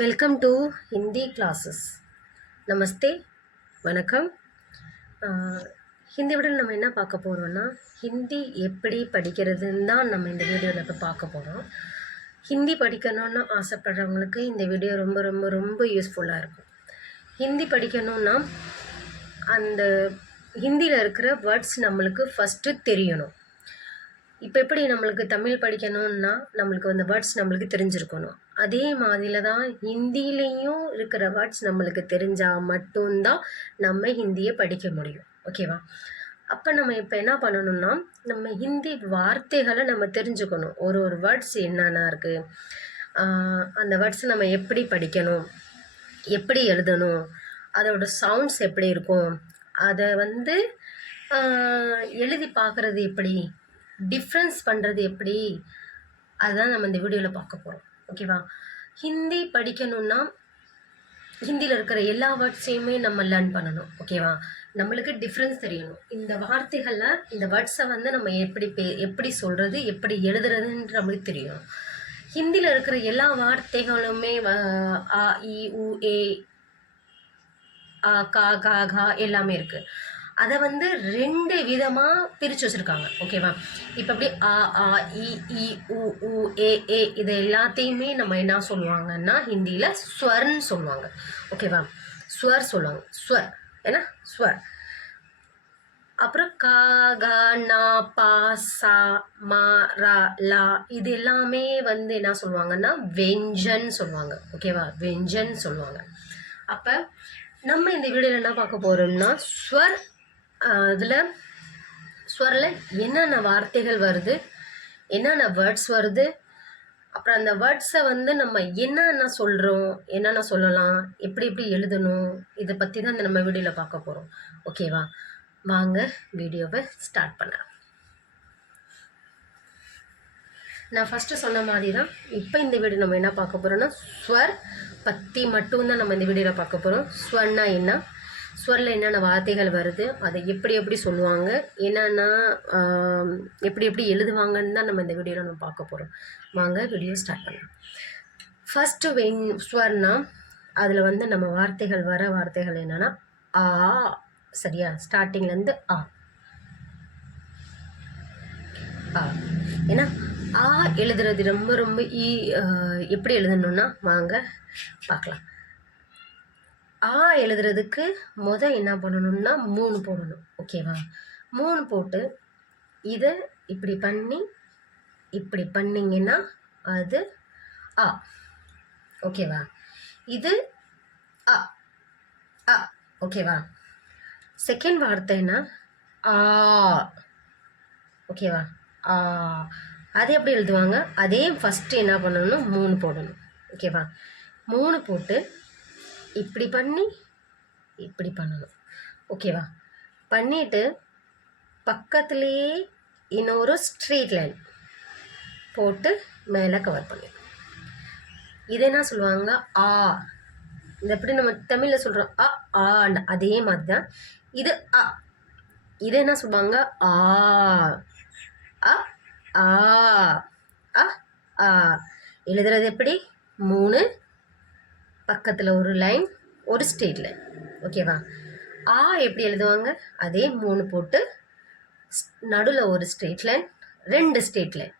Welcome to Hindi classes. நமஸ்தே, வணக்கம். ஹிந்தி விட நம்ம என்ன பார்க்க போகிறோம்னா, ஹிந்தி எப்படி படிக்கிறதுன்னு தான் நம்ம இந்த வீடியோவில் இப்போ பார்க்க போகிறோம். ஹிந்தி படிக்கணும்னு ஆசைப்படுறவங்களுக்கு இந்த வீடியோ ரொம்ப ரொம்ப ரொம்ப யூஸ்ஃபுல்லாக இருக்கும். ஹிந்தி படிக்கணும்னா அந்த ஹிந்தியில் இருக்கிற வேர்ட்ஸ் நம்மளுக்கு ஃபஸ்ட்டு தெரியணும். இப்போ எப்படி நம்மளுக்கு தமிழ் படிக்கணும்னா நம்மளுக்கு அந்த வேர்ட்ஸ் நம்மளுக்கு தெரிஞ்சிருக்கணும். அதே மாதிரில தான் ஹிந்திலேயும் இருக்கிற வேர்ட்ஸ் நம்மளுக்கு தெரிஞ்சால் மட்டும்தான் நம்ம ஹிந்தியை படிக்க முடியும். ஓகேவா? அப்போ நம்ம இப்போ என்ன பண்ணணும்னா, நம்ம ஹிந்தி வார்த்தைகளை நம்ம தெரிஞ்சுக்கணும். ஒரு ஒரு வேர்ட்ஸ் என்னென்ன இருக்குது, அந்த வேர்ட்ஸ் நம்ம எப்படி படிக்கணும், எப்படி எழுதணும், அதோட சவுண்ட்ஸ் எப்படி இருக்கும், அதை எழுதி பார்க்குறது எப்படி, டிஃப்ரென்ஸ் பண்ணுறது எப்படி, அதுதான் நம்ம இந்த வீடியோவில் பார்க்க போகிறோம். ஓகேவா? ஹிந்தி படிக்கணும்னா ஹிந்தியில் இருக்கிற எல்லா வேர்ட்ஸையுமே நம்ம லேர்ன் பண்ணணும். ஓகேவா? நம்மளுக்கு டிஃப்ரென்ஸ் தெரியணும். இந்த வார்த்தைகளில் இந்த வேர்ட்ஸை நம்ம எப்படி சொல்கிறது, எப்படி எழுதுறதுன்ற நம்மளுக்கு தெரியணும். ஹிந்தியில் இருக்கிற எல்லா வார்த்தைகளுமே ஆ இ உ ஏ ஆ கா கா கா எல்லாமே இருக்குது. அதை 2 விதமாக பிரித்து வச்சுருக்காங்க. ஓகேவா? இப்போ அப்படி ஆ ஆ இ இ உ உ ஏ ஏ இது எல்லாத்தையுமே நம்ம என்ன சொல்லுவாங்கன்னா ஹிந்தியில் ஸ்வர்ன்னு சொல்லுவாங்க. ஓகேவா? ஸ்வர் சொல்லுவாங்க. ஸ்வர் ஏன்னா ஸ்வர். அப்புறம் கா கா நா பா சா மா ரா லா இது எல்லாமே என்ன சொல்லுவாங்கன்னா வெஞ்சன் சொல்லுவாங்க. ஓகேவா? வெஞ்சன் சொல்லுவாங்க. அப்போ நம்ம இந்த வீடியோவில் என்ன பார்க்க போகிறோம்னா, இதில் ஸ்வரில் என்னென்ன வார்த்தைகள் வருது, என்னென்ன வேர்ட்ஸ் வருது, அப்புறம் அந்த வேர்ட்ஸை நம்ம என்னென்ன சொல்கிறோம், என்னென்ன சொல்லலாம், எப்படி எப்படி எழுதணும், இதை பற்றி தான் நம்ம வீடியோவில் பார்க்க போகிறோம். ஓகேவா? வாங்க வீடியோவை ஸ்டார்ட் பண்ணலாம். நான் ஃபஸ்ட்டு சொன்ன மாதிரி தான் இப்போ இந்த வீடியோ நம்ம என்ன பார்க்க போகிறோம்னா, ஸ்வர் பற்றி மட்டும்தான் நம்ம இந்த வீடியோவில் பார்க்க போகிறோம். ஸ்வர்னா என்ன, ஸ்வரில் என்னென்ன வார்த்தைகள் வருது, அதை எப்படி எப்படி சொல்லுவாங்க, என்னென்னா எப்படி எப்படி எழுதுவாங்கன்னு தான் நம்ம இந்த வீடியோவில் நம்ம பார்க்க போகிறோம். வாங்க வீடியோ ஸ்டார்ட் பண்ணலாம். ஃபஸ்ட்டு ஸ்வர்னா அதில் நம்ம வார்த்தைகள் வர வார்த்தைகள் என்னென்னா ஆ, சரியா? ஸ்டார்டிங்லேருந்து ஆ ஆ ஏன்னா ஆ எழுதுறது ரொம்ப ரொம்ப எப்படி எழுதணும்னா வாங்க பார்க்கலாம். ஆ எழுதுறதுக்கு என்ன பண்ணணும்னா 3 போடணும். ஓகேவா? 3 போட்டு இதை இப்படி பண்ணிங்கன்னா அது ஆ. ஓகேவா? இது அ அ. ஓகேவா? செகண்ட் வார்த்தைன்னா ஆ. ஓகேவா? ஆ அது எப்படி எழுதுவாங்க, அதே ஃபஸ்ட்டு என்ன பண்ணணும்னா 3 போடணும். ஓகேவா? 3 போட்டு இப்படி பண்ணணும். ஓகேவா? பண்ணிவிட்டு பக்கத்துலேயே இன்னொரு ஸ்ட்ரெயிட் லைன் போட்டு மேலே கவர் பண்ணிடணும். இது என்ன சொல்லுவாங்க ஆ. இது எப்படி நம்ம தமிழில் சொல்கிறோம் அ ஆ, அதே மாதிரி தான் இது அ. இது என்ன சொல்லுவாங்க ஆ அ ஆ அ ஆ. எழுதுறது எப்படி 3 பக்கத்தில் ஒரு லைன், ஒரு ஸ்ட்ரெயிட் லைன். ஓகேவா? ஆ எப்படி எழுதுவாங்க, அதே 3 போட்டு நடுவில் ஒரு ஸ்ட்ரெயிட் லைன், 2 ஸ்ட்ரெயிட் லைன்.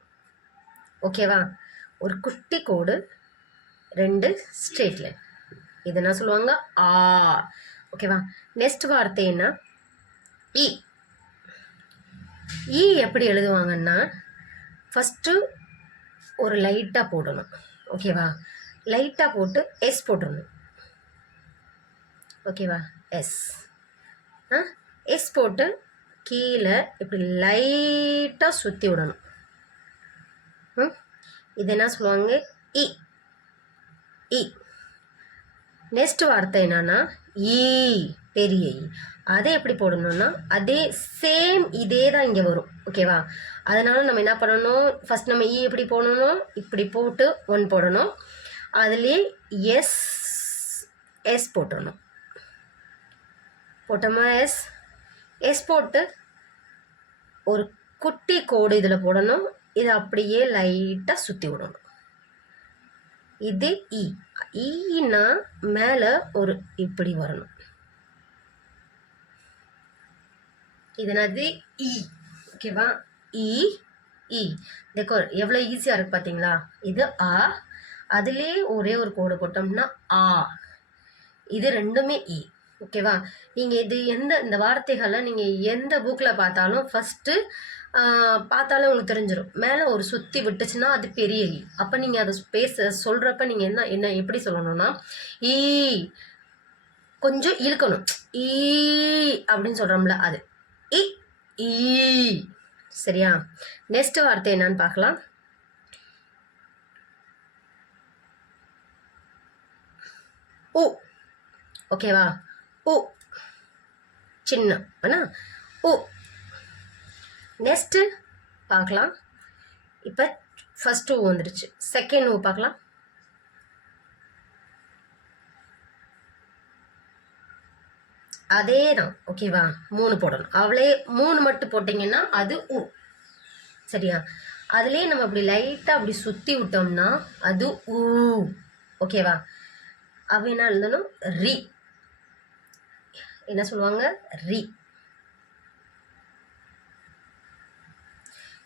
ஓகேவா? ஒரு குட்டி கோடு, 2 ஸ்ட்ரெயிட் லைன். இது என்ன சொல்லுவாங்க ஆ. ஓகேவா? நெக்ஸ்ட் வார்த்தை என்ன இ. இ எப்படி எழுதுவாங்கன்னா ஃபஸ்ட்டு ஒரு லைட்டாக போடணும். ஓகேவா? லைட்டாக போட்டு எஸ் போட்டுடணும். ஓகேவா? எஸ் எஸ் போட்டு கீழே இப்படி லைட்டாக சுற்றி விடணும். இது என்ன சொல்லுவாங்க இ. இ. நெக்ஸ்ட் வார்த்தை என்னன்னா ஈ, பெரிய ஈ. அதை எப்படி போடணும்னா அதே சேம் இதே தான் இங்கே வரும். ஓகேவா? அதனால நம்ம என்ன பண்ணணும், ஃபஸ்ட் நம்ம ஈ எப்படி போடணும், இப்படி போட்டு 1 போடணும். அதுலேயே எஸ் எஸ் போட்டுடணும். போட்டோமா எஸ். எஸ் போட்டு ஒரு குட்டி கோடு இதில் போடணும். இதை அப்படியே லைட்டாக சுற்றி விடணும். இது இ. ஈனா மேலே ஒரு இப்படி வரணும். இது என்னது? இ. ஓகேவா? இ இ. देखो எவ்வளோ ஈஸியாக இருக்குது பார்த்தீங்களா? இது ஆ, அதுலேயே ஒரே ஒரு கோடு போட்டோம்னா ஆ. இது ரெண்டுமே இ. ஓகேவா? நீங்கள் இது இந்த வார்த்தைகளை நீங்கள் எந்த புக்கில் பார்த்தாலும் ஃபஸ்ட்டு பார்த்தாலும் உங்களுக்கு தெரிஞ்சிடும். மேலே ஒரு சுற்றி விட்டுச்சுன்னா அது பெரிய இ. அப்போ நீங்கள் அதை சொல்கிறப்ப நீங்கள் என்ன எப்படி சொல்லணும்னா ஈ கொஞ்சம் இழுக்கணும். ஈ அப்படின்னு சொல்கிறோம்ல, அது இ ஈ. சரியா? நெக்ஸ்ட் வார்த்தை என்னன்னு பார்க்கலாம். உ. ஓகேவா? உ சின்ன அண்ணா உ. நெக்ஸ்ட்டு பார்க்கலாம். இப்போ ஃபஸ்ட்டு ஊ வந்துடுச்சு. செகண்ட் ஊ பார்க்கலாம். அதே தான். ஓகேவா? 3 போடணும். அவளே 3 மட்டும் போட்டிங்கன்னா அது உ. சரியா? அதுலேயே நம்ம அப்படி லைட்டாக அப்படி சுற்றி விட்டோம்னா அது ஊ. ஓகேவா? அவ என்ன எழுதணும்? ரி. என்ன சொல்லுவாங்க? ரி.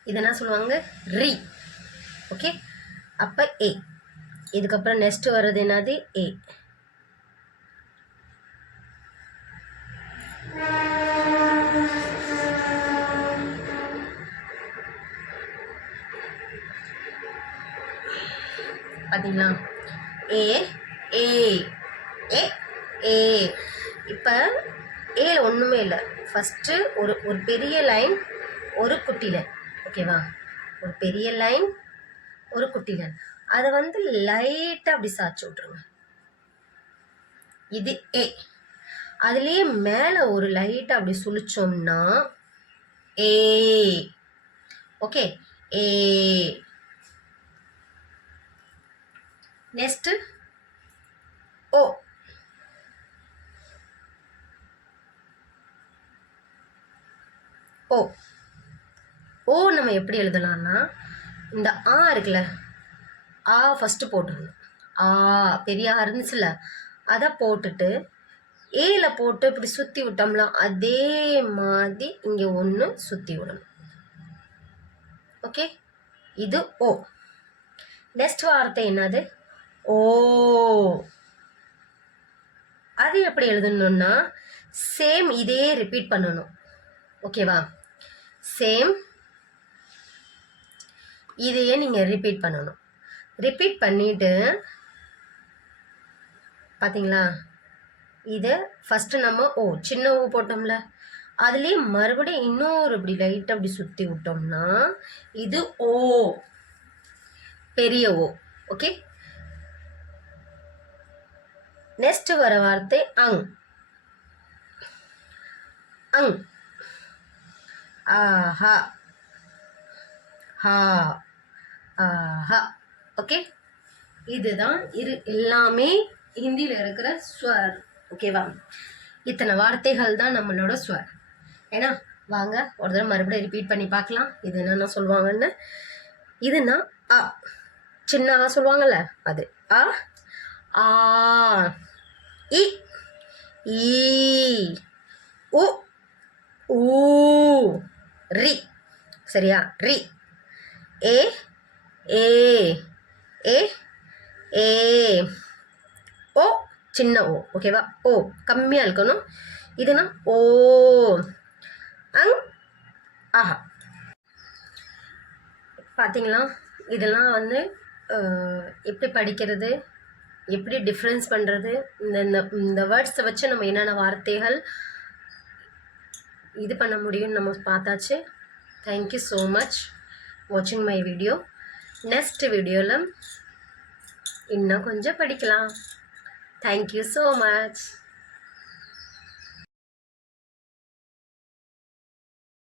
இது என்ன சொல்லுவாங்க? ரி. ஓகே, அப்போ ஏ. இதுக்கப்புறம் நெக்ஸ்ட் வர்றது என்னது? ஏ. பார்த்தீங்களா? ஏ ஏ ஏ ஏ. இப்போ ஏல ஒன்றுமே இல்லை. ஃபஸ்ட்டு ஒரு பெரிய லைன், ஒரு குட்டி லைன். ஓகேவா? ஒரு பெரிய லைன், ஒரு குட்டி லைன். அதை வந்து லைட்டாக அப்படி சாய்ச்சி விட்ருங்க. இது ஏ. அதுலேயே மேலே ஒரு லைட்டாக அப்படி சுழிச்சோம்னா ஏ. ஓகே, ஏ. நெக்ஸ்ட்டு ஓ. ஓ ஓ நம்ம எப்படி எழுதலாம்னா, இந்த ஆ இருக்குல்ல, ஆ ஃபஸ்ட்டு போட்டுருணும். ஆ பெரிய ஆ இருந்துச்சுல்ல, அதை போட்டுட்டு ஏல போட்டு இப்படி சுற்றி விட்டோம்ல, அதே மாதிரி இங்கே ஒன்று சுற்றி விடணும். ஓகே, இது ஓ. நெக்ஸ்ட் வார்த்தை என்னது? ஓ. அது எப்படி எழுதணும்னா சேம் இதே ரிப்பீட் பண்ணணும். ஓகேவா? சேம் இதையே நீங்கள் ரிப்பீட் பண்ணணும். ரிப்பீட் பண்ணிவிட்டு பார்த்தீங்களா, இதை ஃபஸ்ட்டு நம்ம ஓ சின்ன ஓ போட்டோம்ல, அதுலேயே மறுபடியும் இன்னொரு இப்படி லைட்டாக அப்படி சுற்றி விட்டோம்னா இது ஓ, பெரிய ஓ. ஓகே, நெக்ஸ்ட் வர வார்த்தை அங். அங். ஆஹா ஹா ஆஹா. ஓகே, இதுதான் எல்லாமே ஹிந்தியில் இருக்கிற ஸ்வர். ஓகேவா? இத்தனை வார்த்தைகள் தான் நம்மளோட ஸ்வர். ஏன்னா வாங்க ஒரு தடவை மறுபடியும் ரிப்பீட் பண்ணி பார்க்கலாம். இது என்னென்ன சொல்லுவாங்கன்னு. இதுனா அ சின்ன ஆ சொல்லுவாங்கல்ல, அது அ. ஆ இ ஈ உ ஊ ரி. சரியா? ரி. ஏ ஏ ஏ ஏ. ஓ சின்ன ஓ. ஓகேவா? ஓ கம்மியாக இருக்கணும். இதுனா ஓ. அங் ஆஹா. பார்த்தீங்களா? இதெல்லாம் வந்து எப்படி படிக்கிறது, எப்படி டிஃப்ரென்ஸ் பண்ணுறது, இந்த வேர்ட்ஸை வச்சு நம்ம என்னென்ன வார்த்தைகள் இது பண்ண முடியும்னு நம்ம பார்த்தாச்சு. தேங்க்யூ ஸோ மச் வாட்சிங் மை வீடியோ. நெக்ஸ்ட் வீடியோவில் இன்னும் கொஞ்சம் படிக்கலாம். Thank you so much.